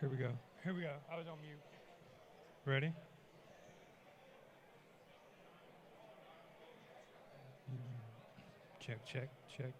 Here we go. Here we go. I was on mute. Ready? Check, check, check.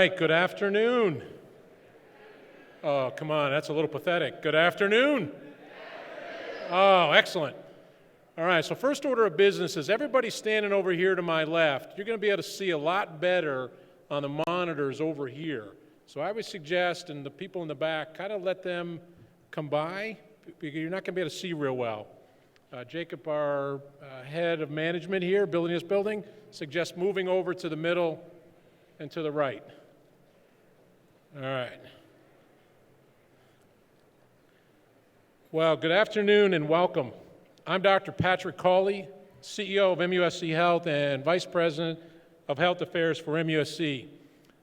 right, good afternoon. Oh, come on, that's a little pathetic. Good afternoon. Oh, excellent. All right, so first order of business is everybody standing over here to my left. You're going to be able to see a lot better on the monitors over here. So I would suggest, and the people in the back, kind of let them come by, because you're not going to be able to see real well. Jacob, our head of management here, building this building, suggests moving over to the middle and to the right. All right. Well, good afternoon and welcome. I'm Dr. Patrick Cawley, CEO of MUSC Health and Vice President of Health Affairs for MUSC.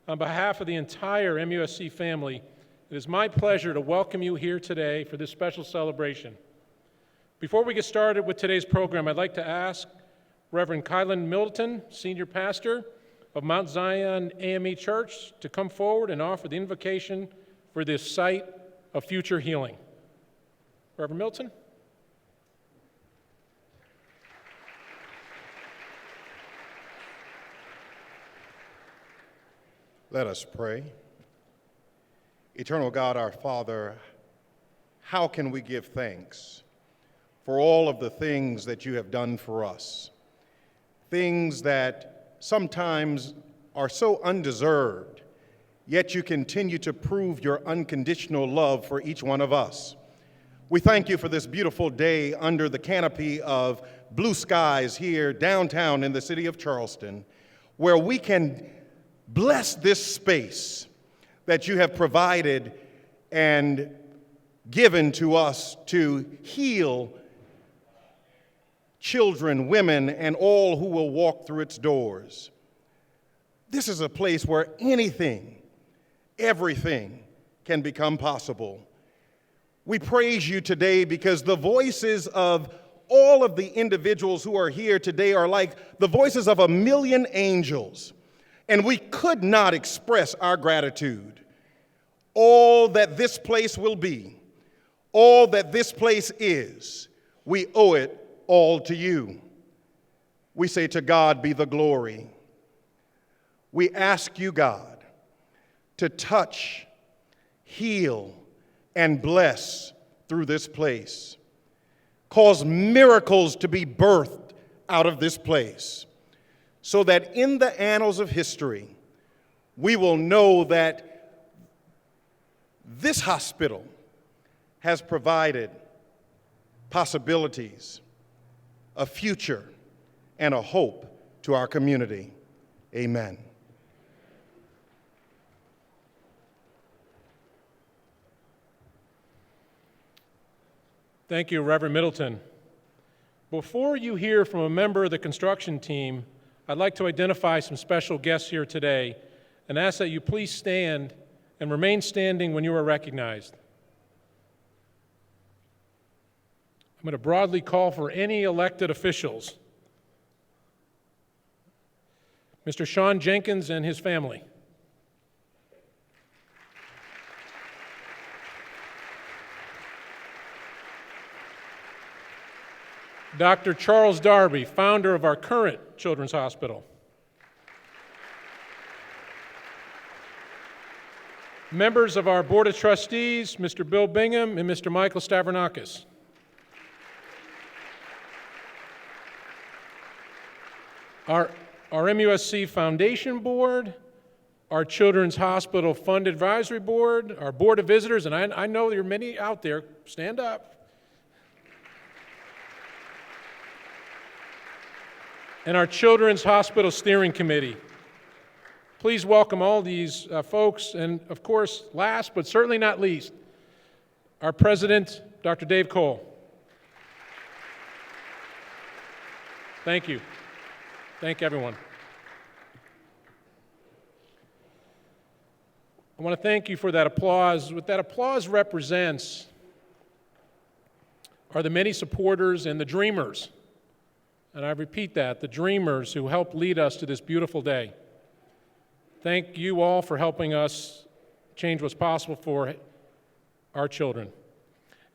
On behalf of the entire MUSC family, it is my pleasure to welcome you here today for this special celebration. Before we get started with today's program, I'd like to ask Reverend Kylan Middleton, Senior Pastor of Mount Zion AME Church, to come forward and offer the invocation for this site of future healing. Reverend Middleton. Let us pray. Eternal God, our Father, how can we give thanks for all of the things that you have done for us? Things that sometimes are so undeserved, yet you continue to prove your unconditional love for each one of us. We thank you for this beautiful day under the canopy of blue skies here downtown in the city of Charleston, where we can bless this space that you have provided and given to us to heal children, women, and all who will walk through its doors. This is a place where anything, everything can become possible. We praise you today because the voices of all of the individuals who are here today are like the voices of 1,000,000 angels. And we could not express our gratitude. All that this place will be, all that this place is, we owe it all to you. We say to God be the glory. We ask you, God, to touch, heal, and bless through this place. Cause miracles to be birthed out of this place, so that in the annals of history, we will know that this hospital has provided possibilities, a future, and a hope to our community. Amen. Thank you, Reverend Middleton. Before you hear from a member of the construction team, I'd like to identify some special guests here today and ask that you please stand and remain standing when you are recognized. I'm going to broadly call for any elected officials. Mr. Sean Jenkins and his family. Dr. Charles Darby, founder of our current Children's Hospital. Members of our Board of Trustees, Mr. Bill Bingham and Mr. Michael Stavronakis. Our MUSC Foundation Board, our Children's Hospital Fund Advisory Board, our Board of Visitors, and I know there are many out there, stand up. And our Children's Hospital Steering Committee. Please welcome all these folks, and of course, last but certainly not least, our President, Dr. Dave Cole. Thank you. Thank everyone. I want to thank you for that applause. What that applause represents are the many supporters and the dreamers. And I repeat that, the dreamers who helped lead us to this beautiful day. Thank you all for helping us change what's possible for our children.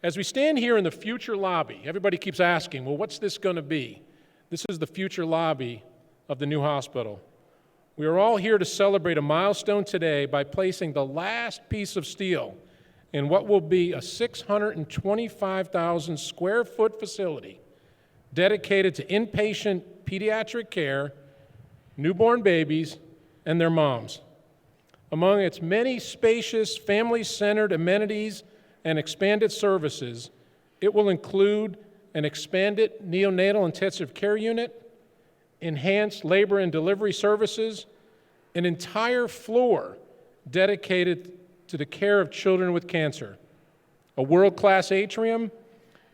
As we stand here in the future lobby, everybody keeps asking, well, what's this going to be? This is the future lobby of the new hospital. We are all here to celebrate a milestone today by placing the last piece of steel in what will be a 625,000 square foot facility dedicated to inpatient pediatric care, newborn babies, and their moms. Among its many spacious, family-centered amenities and expanded services, it will include an expanded neonatal intensive care unit, enhanced labor and delivery services, an entire floor dedicated to the care of children with cancer, a world-class atrium,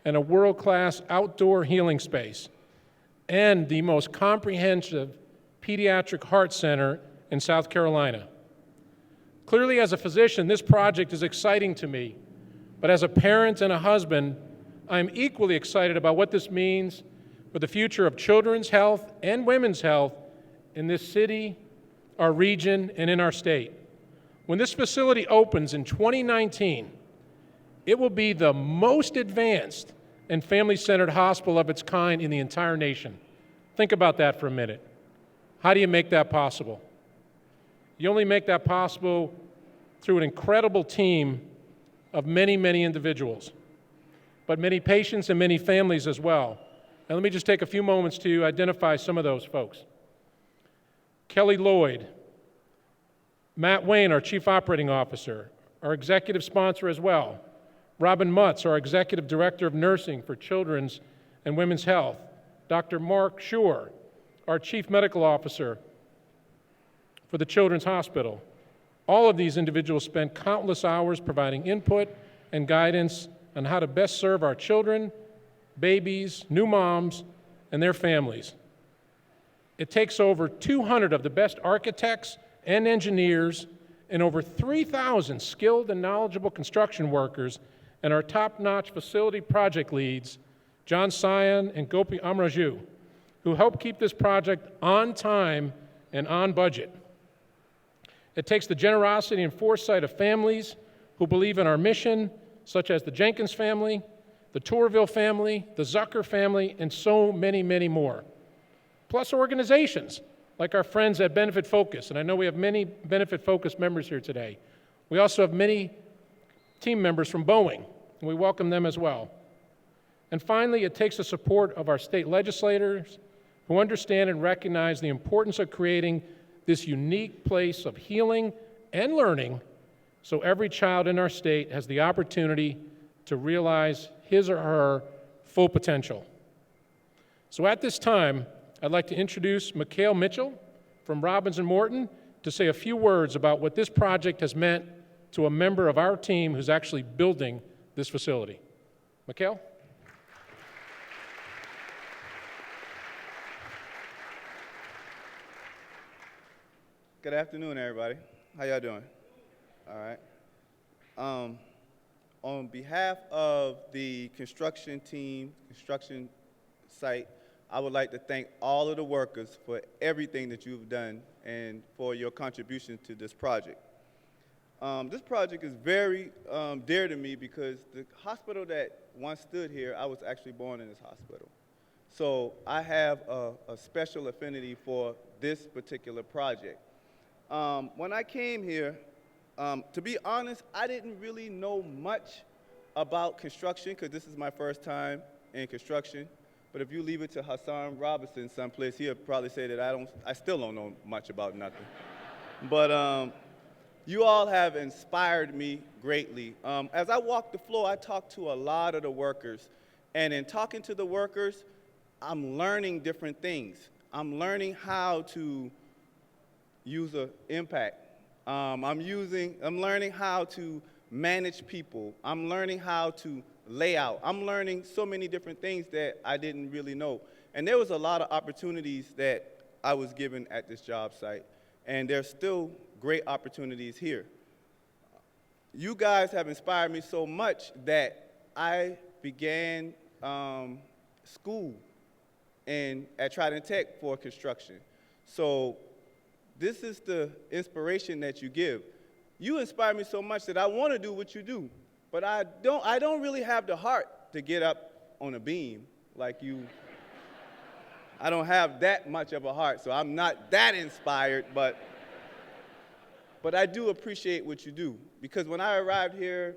and a world-class outdoor healing space, and the most comprehensive pediatric heart center in South Carolina. Clearly, as a physician, this project is exciting to me, but as a parent and a husband, I'm equally excited about what this means for the future of children's health and women's health in this city, our region, and in our state. When this facility opens in 2019, it will be the most advanced and family-centered hospital of its kind in the entire nation. Think about that for a minute. How do you make that possible? You only make that possible through an incredible team of many, many individuals, but many patients and many families as well. And let me just take a few moments to identify some of those folks. Kelly Lloyd, Matt Wayne, our Chief Operating Officer, our executive sponsor as well. Robin Mutz, our Executive Director of Nursing for Children's and Women's Health. Dr. Mark Schur, our Chief Medical Officer for the Children's Hospital. All of these individuals spend countless hours providing input and guidance on how to best serve our children, babies, new moms, and their families. It takes over 200 of the best architects and engineers and over 3,000 skilled and knowledgeable construction workers and our top-notch facility project leads, John Sayan and Gopi Amraju, who help keep this project on time and on budget. It takes the generosity and foresight of families who believe in our mission, such as the Jenkins family, the Tourville family, the Zucker family, and so many, many more. Plus organizations like our friends at Benefit Focus, and I know we have many Benefit Focus members here today. We also have many team members from Boeing, and we welcome them as well. And finally, it takes the support of our state legislators who understand and recognize the importance of creating this unique place of healing and learning so every child in our state has the opportunity to realize his or her full potential. So at this time, I'd like to introduce Mikhail Mitchell from Robbins & Morton to say a few words about what this project has meant to a member of our team who's actually building this facility. Mikhail? Good afternoon, everybody. How y'all doing? All right. On behalf of the construction team, construction site, I would like to thank all of the workers for everything that you've done and for your contribution to this project. This project is very dear to me because the hospital that once stood here, I was actually born in this hospital. So I have a special affinity for this particular project. When I came here, to be honest, I didn't really know much about construction because this is my first time in construction. But if you leave it to Hassan Robinson someplace, he'll probably say that I still don't know much about nothing. But you all have inspired me greatly. As I walk the floor, I talk to a lot of the workers. And in talking to the workers, I'm learning different things. I'm learning how to use an impact. I'm learning how to manage people. I'm learning how to lay out. I'm learning so many different things that I didn't really know. And there was a lot of opportunities that I was given at this job site. And there's still great opportunities here. You guys have inspired me so much that I began school at Trident Tech for construction. So this is the inspiration that you give. You inspire me so much that I want to do what you do, but I don't really have the heart to get up on a beam like you I don't have that much of a heart, so I'm not that inspired, but I do appreciate what you do. Because when I arrived here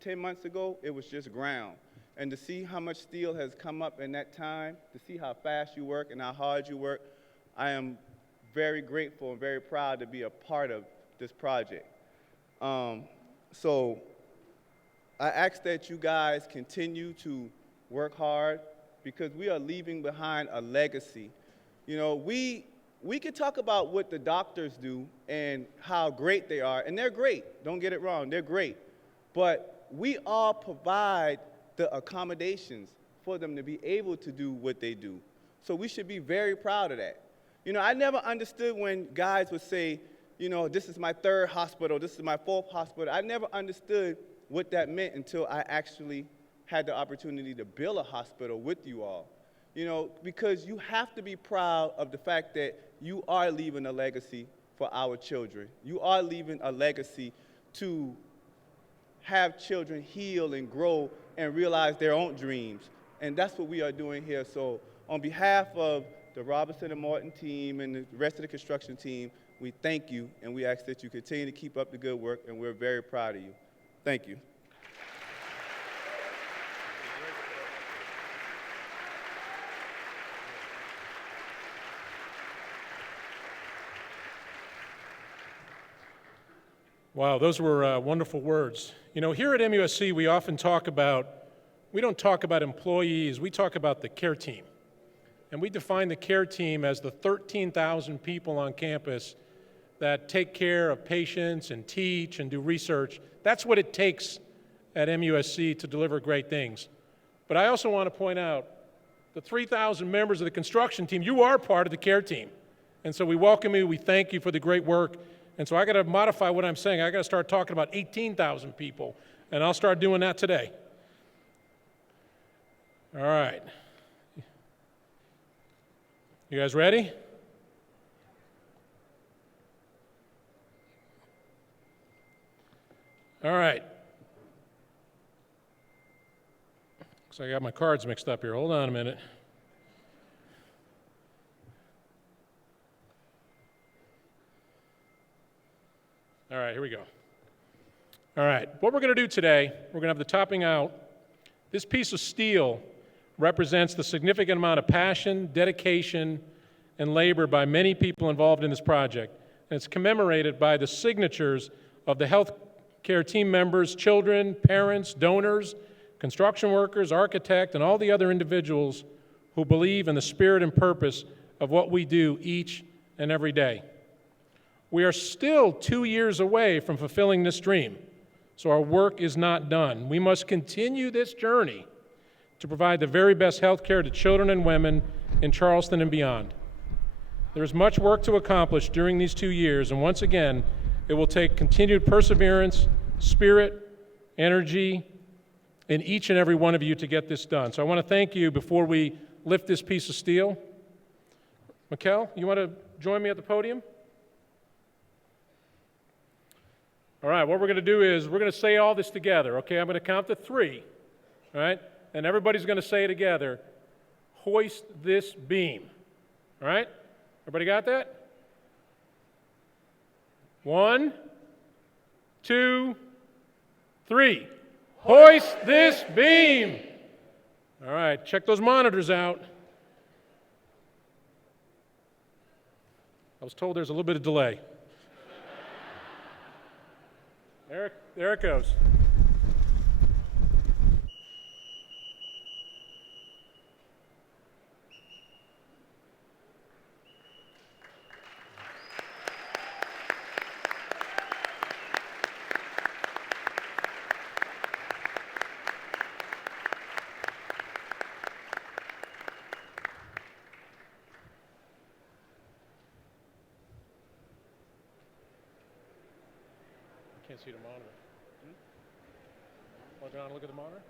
10 months ago, it was just ground. And to see how much steel has come up in that time, to see how fast you work and how hard you work, I am very grateful and very proud to be a part of this project. So I ask that you guys continue to work hard because we are leaving behind a legacy. You know, we could talk about what the doctors do and how great they are, and they're great. Don't get it wrong, they're great. But we all provide the accommodations for them to be able to do what they do. So we should be very proud of that. You know, I never understood when guys would say, you know, this is my third hospital, this is my fourth hospital. I never understood what that meant until I actually had the opportunity to build a hospital with you all. You know, because you have to be proud of the fact that you are leaving a legacy for our children. You are leaving a legacy to have children heal and grow and realize their own dreams. And that's what we are doing here. So on behalf of the Robinson and Morton team and the rest of the construction team, we thank you and we ask that you continue to keep up the good work, and we're very proud of you. Thank you. Wow, those were wonderful words. You know, here at MUSC, we often we don't talk about employees, we talk about the care team. And we define the care team as the 13,000 people on campus that take care of patients and teach and do research. That's what it takes at MUSC to deliver great things. But I also want to point out the 3,000 members of the construction team, you are part of the care team. And so we welcome you, we thank you for the great work. And so I got to modify what I'm saying. I got to start talking about 18,000 people, and I'll start doing that today. All right. You guys ready? All right. Looks like I got my cards mixed up here. Hold on a minute. All right, here we go. All right, what we're going to do today, we're going to have the topping out. This piece of steel represents the significant amount of passion, dedication, and labor by many people involved in this project. And it's commemorated by the signatures of the healthcare team members, children, parents, donors, construction workers, architect, and all the other individuals who believe in the spirit and purpose of what we do each and every day. We are still 2 years away from fulfilling this dream, so our work is not done. We must continue this journey to provide the very best health care to children and women in Charleston and beyond. There is much work to accomplish during these 2 years, and once again, it will take continued perseverance, spirit, energy, in each and every one of you to get this done. So I want to thank you before we lift this piece of steel. Mikkel, you want to join me at the podium? All right, what we're going to do is we're going to say all this together, okay? I'm going to count to 3, all right? And everybody's going to say together, hoist this beam, all right? Everybody got that? 1, 2, 3. Hoist this beam. All right, check those monitors out. I was told there's a little bit of delay. There it goes. Can't see the monitor. Want to go down and look at the monitor?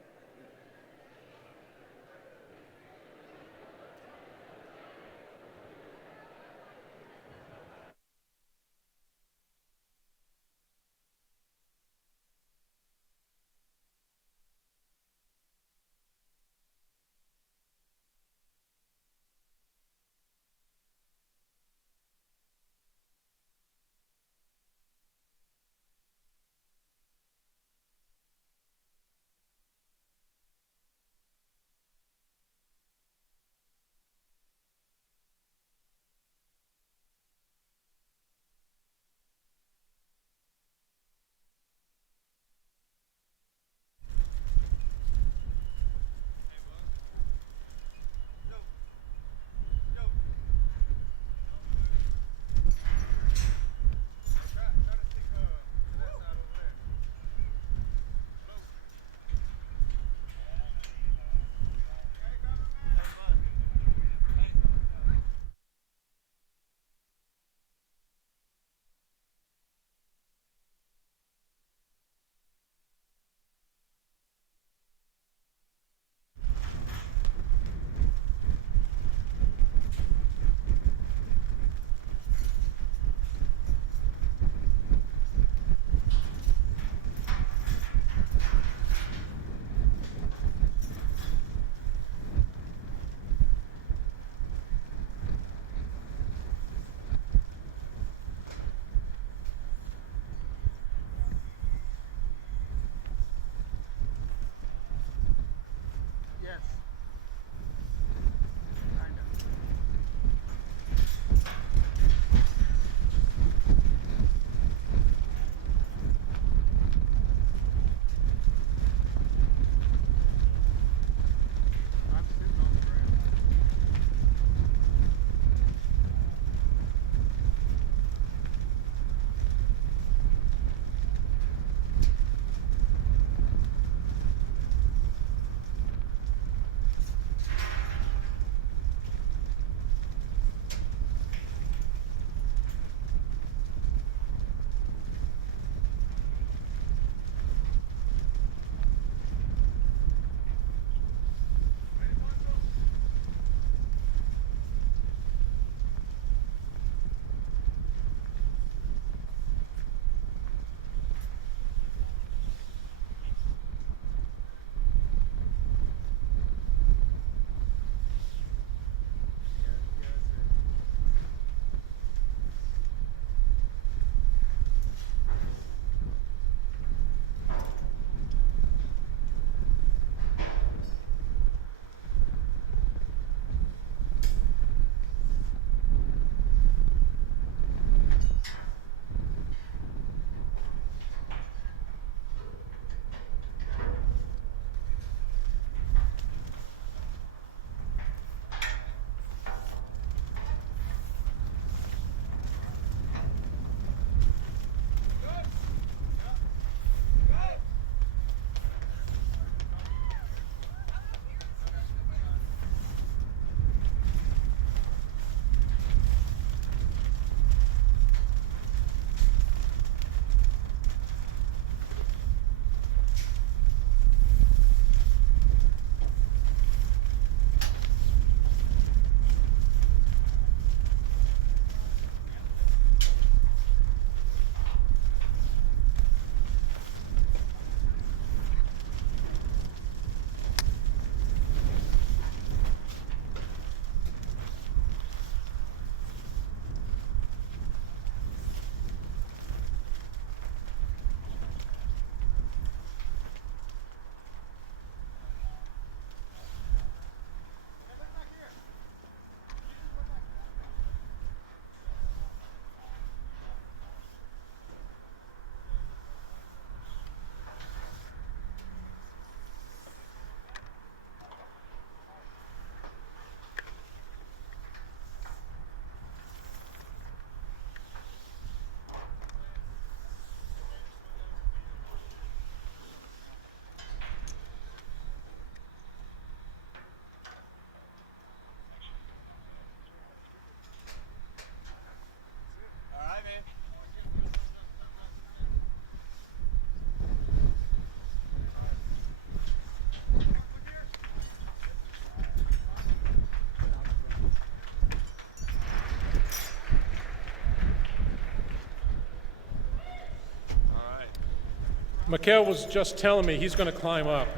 Mikhail was just telling me he's going to climb up.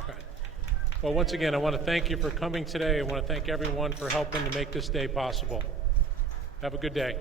Okay. Well, once again, I want to thank you for coming today. I want to thank everyone for helping to make this day possible. Have a good day.